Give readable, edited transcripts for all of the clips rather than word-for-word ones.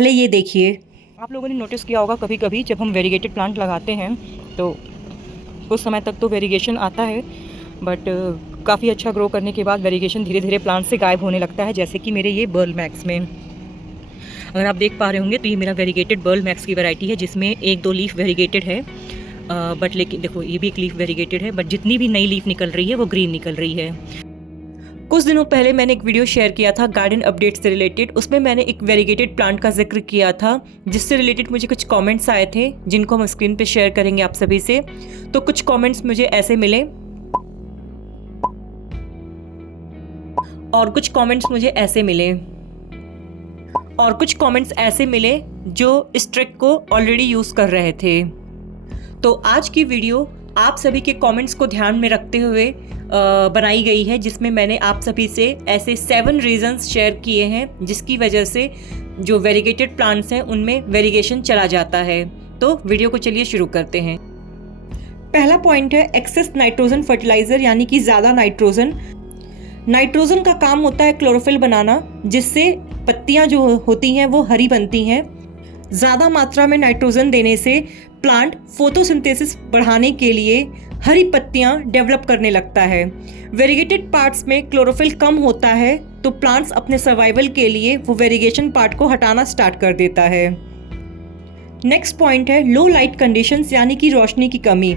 पहले ये देखिए। आप लोगों ने नोटिस किया होगा कभी कभी जब हम वेरीगेटेड प्लांट लगाते हैं तो कुछ समय तक तो वेरीगेशन आता है, बट काफ़ी अच्छा ग्रो करने के बाद वेरीगेशन धीरे धीरे प्लांट से गायब होने लगता है। जैसे कि मेरे ये बर्ल मैक्स में अगर आप देख पा रहे होंगे तो ये मेरा वेरीगेटेड बर्ल मैक्स की वैरायटी है, जिसमें एक दो लीफ वेरीगेटेड है, बट लेकिन देखो ये भी एक लीफ वेरीगेटेड है, बट जितनी भी नई लीफ निकल रही है वो ग्रीन निकल रही है। कुछ दिनों पहले मैंने एक वीडियो शेयर किया था गार्डन अपडेट से रिलेटेड। उसमें मैंने एक वेरीगेटेड प्लांट का जिक्र किया था, जिससे रिलेटेड मुझे कुछ कमेंट्स आए थे जिनको हम स्क्रीन पे शेयर करेंगे आप सभी से। तो कुछ कमेंट्स मुझे ऐसे मिले और कुछ कमेंट्स मुझे ऐसे मिले और कुछ कमेंट्स ऐसे मिले जो इस ट्रिक को ऑलरेडी यूज़ कर रहे थे। तो आज की वीडियो आप सभी के कमेंट्स को ध्यान में रखते हुए बनाई गई है, जिसमें मैंने आप सभी से ऐसे 7 रीजंस शेयर किए हैं जिसकी वजह से जो वेरीगेटेड प्लांट्स हैं उनमें वेरीगेशन चला जाता है। तो वीडियो को चलिए शुरू करते हैं। पहला पॉइंट है एक्सेस नाइट्रोजन फर्टिलाइजर, यानी कि ज़्यादा नाइट्रोजन। नाइट्रोजन का काम होता है क्लोरोफिल बनाना, जिससे पत्तियां जो होती हैं वो हरी बनती हैं। ज़्यादा मात्रा में नाइट्रोजन देने से प्लांट फोटोसिंथेसिस बढ़ाने के लिए हरी पत्तियां डेवलप करने लगता है। वेरीगेटेड पार्ट्स में क्लोरोफिल कम होता है, तो प्लांट्स अपने सर्वाइवल के लिए वो वेरीगेशन पार्ट को हटाना स्टार्ट कर देता है। नेक्स्ट पॉइंट है लो लाइट कंडीशंस, यानी कि रोशनी की कमी।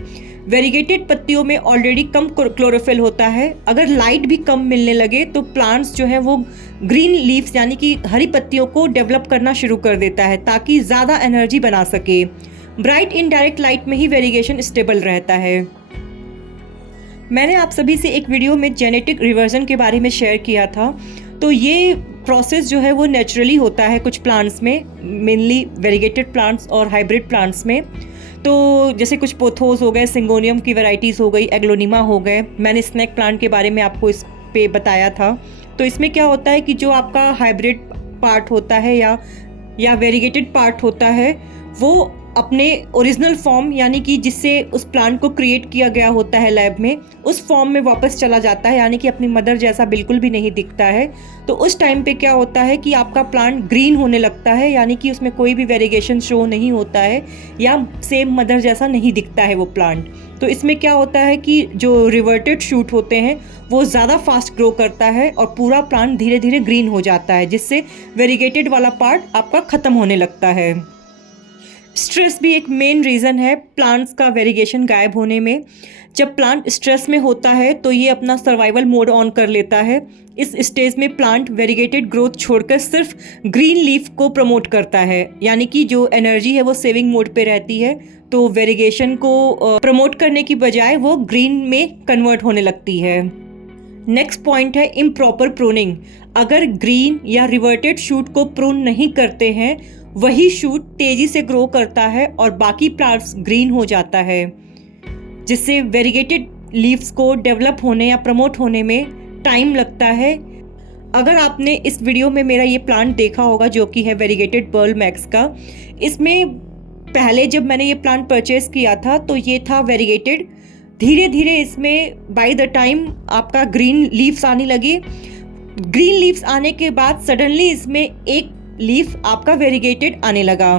वेरीगेटेड पत्तियों में ऑलरेडी कम क्लोरोफिल होता है। अगर लाइट भी कम मिलने लगे तो प्लांट्स जो है वो ग्रीन लीव्स यानी कि हरी पत्तियों को डेवलप करना शुरू कर देता है ताकि ज़्यादा एनर्जी बना सके। ब्राइट इनडायरेक्ट लाइट में ही वेरीगेशन स्टेबल रहता है। मैंने आप सभी से एक वीडियो में जेनेटिक रिवर्जन के बारे में शेयर किया था। तो ये प्रोसेस जो है वो नेचुरली होता है कुछ प्लांट्स में, मेनली वेरीगेटेड प्लांट्स और हाइब्रिड प्लांट्स में। तो जैसे कुछ पोथोस हो गए, सिंगोनियम की वैरायटीज़ हो गई, एग्लोनिमा हो गए। मैंने स्नैक प्लांट के बारे में आपको इस पे बताया था। तो इसमें क्या होता है कि जो आपका हाइब्रिड पार्ट होता है या वेरीगेटेड पार्ट होता है वो अपने ओरिजिनल फॉर्म, यानी कि जिससे उस प्लांट को क्रिएट किया गया होता है लैब में, उस फॉर्म में वापस चला जाता है, यानी कि अपनी मदर जैसा बिल्कुल भी नहीं दिखता है। तो उस टाइम पे क्या होता है कि आपका प्लांट ग्रीन होने लगता है, यानी कि उसमें कोई भी वेरीगेशन शो नहीं होता है या सेम मदर जैसा नहीं दिखता है वो प्लांट। तो इसमें क्या होता है कि जो रिवर्टेड शूट होते हैं वो ज़्यादा फास्ट ग्रो करता है और पूरा प्लांट धीरे धीरे ग्रीन हो जाता है, जिससे वेरीगेटेड वाला पार्ट आपका ख़त्म होने लगता है। स्ट्रेस भी एक मेन रीज़न है प्लांट्स का वेरीगेशन गायब होने में। जब प्लांट स्ट्रेस में होता है तो ये अपना सर्वाइवल मोड ऑन कर लेता है। इस स्टेज में प्लांट वेरीगेटेड ग्रोथ छोड़कर सिर्फ ग्रीन लीफ को प्रमोट करता है, यानी कि जो एनर्जी है वो सेविंग मोड पे रहती है। तो वेरीगेशन को प्रमोट करने की बजाय वो ग्रीन में कन्वर्ट होने लगती है। नेक्स्ट पॉइंट है इम्प्रॉपर प्रूनिंग। अगर ग्रीन या रिवर्टेड शूट को प्रून नहीं करते हैं, वही शूट तेजी से ग्रो करता है और बाकी प्लांट्स ग्रीन हो जाता है, जिससे वेरीगेटेड लीव्स को डेवलप होने या प्रमोट होने में टाइम लगता है। अगर आपने इस वीडियो में मेरा ये प्लांट देखा होगा जो कि है वेरीगेटेड बर्ल मैक्स का, इसमें पहले जब मैंने ये प्लांट परचेज किया था तो ये था वेरीगेटेड। धीरे धीरे इसमें बाय द टाइम आपका ग्रीन लीव्स आने लगे। ग्रीन लीव्स आने के बाद सडनली इसमें एक लीफ आपका वेरीगेटेड आने लगा,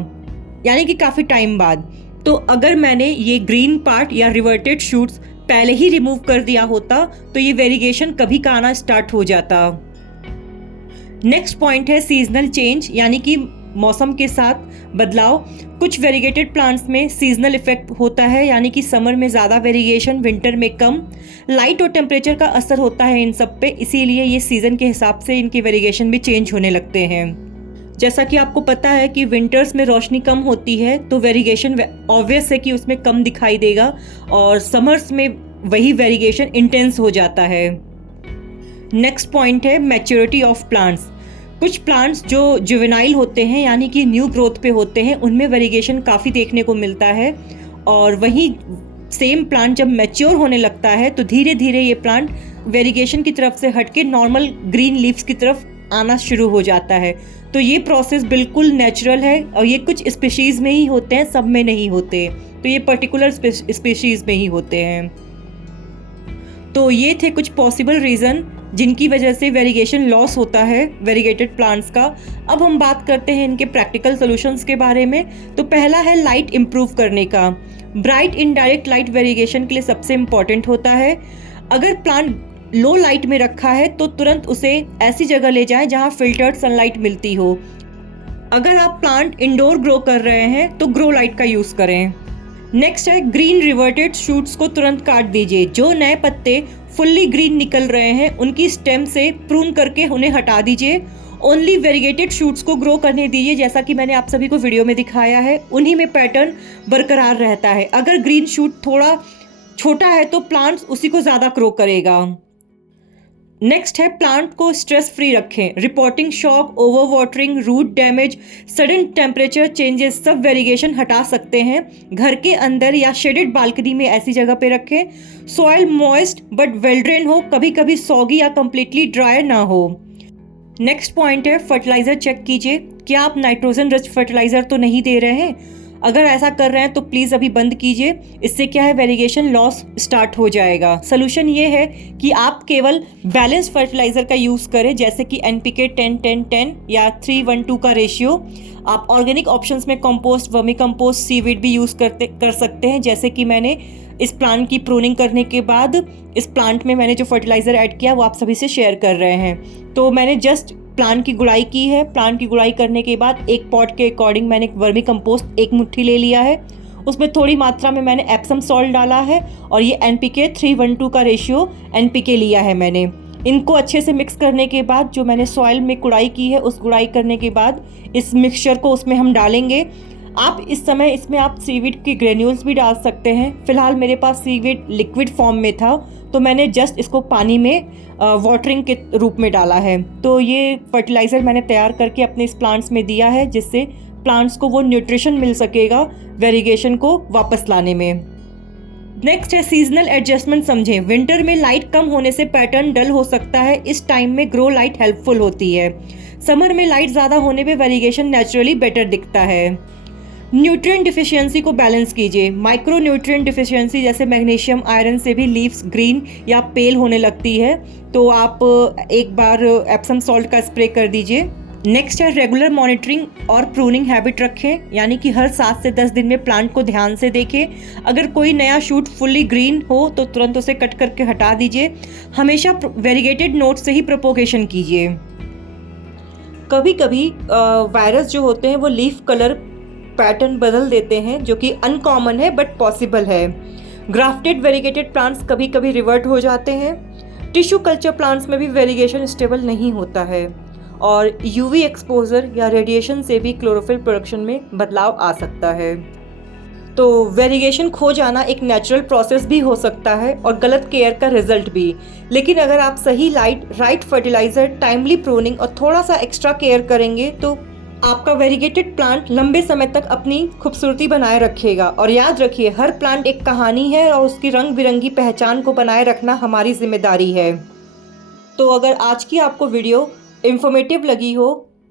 यानी कि काफ़ी टाइम बाद। तो अगर मैंने ये ग्रीन पार्ट या रिवर्टेड शूट्स पहले ही रिमूव कर दिया होता तो ये वेरीगेशन कभी का आना स्टार्ट हो जाता। नेक्स्ट पॉइंट है सीजनल चेंज, यानी कि मौसम के साथ बदलाव। कुछ वेरीगेटेड प्लांट्स में सीजनल इफेक्ट होता है, यानी कि समर में ज़्यादा वेरीगेशन, विंटर में कम। लाइट और टेम्परेचर का असर होता है इन सब पे, इसीलिए ये सीज़न के हिसाब से इनके वेरीगेशन भी चेंज होने लगते हैं। जैसा कि आपको पता है कि विंटर्स में रोशनी कम होती है तो वेरीगेशन ऑब्वियस है कि उसमें कम दिखाई देगा, और समर्स में वही वेरीगेशन इंटेंस हो जाता है। नेक्स्ट पॉइंट है मैच्योरिटी ऑफ प्लांट्स। कुछ प्लांट्स जो जुवेनाइल होते हैं, यानी कि न्यू ग्रोथ पे होते हैं, उनमें वेरीगेशन काफ़ी देखने को मिलता है, और वहीं सेम प्लांट जब मैच्योर होने लगता है तो धीरे धीरे ये प्लांट वेरीगेशन की तरफ से हटके नॉर्मल ग्रीन लीव्स की तरफ आना शुरू हो जाता है। तो ये प्रोसेस बिल्कुल नेचुरल है और ये कुछ स्पीशीज़ में ही होते हैं, सब में नहीं होते। तो ये पर्टिकुलर स्पीशीज़ में ही होते हैं। तो ये थे कुछ पॉसिबल रीज़न जिनकी वजह से वेरिगेशन लॉस होता है वेरीगेटेड प्लांट्स का। अब हम बात करते हैं इनके प्रैक्टिकल सॉल्यूशंस के बारे में। तो पहला है लाइट इम्प्रूव करने का। ब्राइट इनडायरेक्ट लाइट वेरीगेशन के लिए सबसे इम्पॉर्टेंट होता है। अगर प्लांट लो लाइट में रखा है तो तुरंत उसे ऐसी जगह ले जाएं जहां फिल्टर्ड सनलाइट मिलती हो। अगर आप प्लांट इंडोर ग्रो कर रहे हैं तो ग्रो लाइट का यूज़ करें। नेक्स्ट है ग्रीन रिवर्टेड शूट्स को तुरंत काट दीजिए। जो नए पत्ते फुल्ली ग्रीन निकल रहे हैं उनकी स्टेम से प्रून करके उन्हें हटा दीजिए। ओनली वेरीगेटेड शूट्स को ग्रो करने दीजिए। जैसा कि मैंने आप सभी को वीडियो में दिखाया है, उन्हीं में पैटर्न बरकरार रहता है। अगर ग्रीन शूट थोड़ा छोटा है तो प्लांट्स उसी को ज़्यादा ग्रो करेगा। नेक्स्ट है प्लांट को स्ट्रेस फ्री रखें। Repotting shock, over watering, root damage, sudden temperature changes सब वेरिगेशन हटा सकते हैं। घर के अंदर या शेडेड बालकनी में ऐसी जगह पे रखें। Soil moist but well drain हो, कभी कभी सॉगी या कंप्लीटली ड्राई ना हो। नेक्स्ट पॉइंट है फर्टिलाइजर चेक कीजिए। क्या आप नाइट्रोजन रिच फर्टिलाइजर तो नहीं दे रहे हैं? अगर ऐसा कर रहे हैं तो प्लीज़ अभी बंद कीजिए। इससे क्या है, वेरिगेशन लॉस स्टार्ट हो जाएगा। सोल्यूशन ये है कि आप केवल बैलेंस फर्टिलाइजर का यूज़ करें, जैसे कि NPK 10-10-10 या 3-1-2 का रेशियो। आप ऑर्गेनिक ऑप्शंस में कंपोस्ट, वर्मी कंपोस्ट, सीवीड भी यूज़ कर सकते हैं। जैसे कि मैंने इस प्लांट की प्रूनिंग करने के बाद इस प्लांट में मैंने जो फर्टिलाइज़र ऐड किया वो आप सभी से शेयर कर रहे हैं। तो मैंने जस्ट प्लांट की गुड़ाई की है। प्लांट की गुड़ाई करने के बाद एक पॉट के अकॉर्डिंग मैंने वर्मी कंपोस्ट 1 मुट्ठी ले लिया है। उसमें थोड़ी मात्रा में मैंने एप्सम सॉल्ट डाला है और ये NPK 3-1-2 का रेशियो NPK लिया है मैंने। इनको अच्छे से मिक्स करने के बाद जो मैंने सॉइल में गुड़ाई की है, उस गुड़ाई करने के बाद इस मिक्सचर को उसमें हम डालेंगे। आप इस समय इसमें आप सीवीड के ग्रेन्यूल्स भी डाल सकते हैं। फिलहाल मेरे पास सीवीड लिक्विड फॉर्म में था तो मैंने जस्ट इसको पानी में वाटरिंग के रूप में डाला है। तो ये फर्टिलाइज़र मैंने तैयार करके अपने इस प्लांट्स में दिया है, जिससे प्लांट्स को वो न्यूट्रिशन मिल सकेगा वेरिगेशन को वापस लाने में। नेक्स्ट है सीजनल एडजस्टमेंट समझें। विंटर में लाइट कम होने से पैटर्न डल हो सकता है। इस टाइम में ग्रो लाइट हेल्पफुल होती है। समर में लाइट ज़्यादा होने पे वेरिगेशन नेचुरली बेटर दिखता है। न्यूट्रिएंट डिफिशियंसी को बैलेंस कीजिए। माइक्रो न्यूट्रिएंट डिफिशियंसी जैसे मैग्नीशियम, आयरन से भी लीव्स ग्रीन या पेल होने लगती है, तो आप एक बार एप्सम सॉल्ट का स्प्रे कर दीजिए। नेक्स्ट है रेगुलर मॉनिटरिंग और प्रूनिंग हैबिट रखें, यानी कि हर 7 से 10 दिन में प्लांट को ध्यान से देखें। अगर कोई नया शूट फुल्ली ग्रीन हो तो तुरंत उसे कट करके हटा दीजिए। हमेशा वेरीगेटेड नोट से ही प्रोपोगेशन कीजिए। कभी कभी वायरस जो होते हैं वो लीफ कलर पैटर्न बदल देते हैं, जो कि अनकॉमन है बट पॉसिबल है। ग्राफ्टेड वेरीगेटेड प्लांट्स कभी कभी रिवर्ट हो जाते हैं। टिश्यू कल्चर प्लांट्स में भी वेरीगेशन स्टेबल नहीं होता है और UV एक्सपोजर या रेडिएशन से भी क्लोरोफिल प्रोडक्शन में बदलाव आ सकता है। तो वेरीगेशन खो जाना एक नेचुरल प्रोसेस भी हो सकता है और गलत केयर का रिजल्ट भी। लेकिन अगर आप सही light, right fertiliser, timely pruning और थोड़ा सा एक्स्ट्रा केयर करेंगे तो आपका वेरीगेटेड प्लांट लंबे समय तक अपनी खूबसूरती बनाए रखेगा। और याद रखिए, हर प्लांट एक कहानी है और उसकी रंग बिरंगी पहचान को बनाए रखना हमारी जिम्मेदारी है। तो अगर आज की आपको वीडियो इंफॉर्मेटिव लगी हो,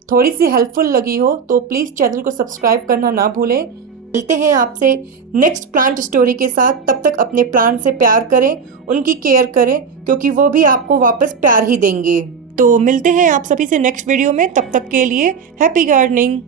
थोड़ी सी हेल्पफुल लगी हो, तो प्लीज़ चैनल को सब्सक्राइब करना ना भूलें। मिलते हैं आपसे नेक्स्ट प्लांट स्टोरी के साथ। तब तक अपने प्लांट से प्यार करें, उनकी केयर करें, क्योंकि वो भी आपको वापस प्यार ही देंगे। तो मिलते हैं आप सभी से नेक्स्ट वीडियो में। तब तक के लिए हैप्पी गार्डनिंग।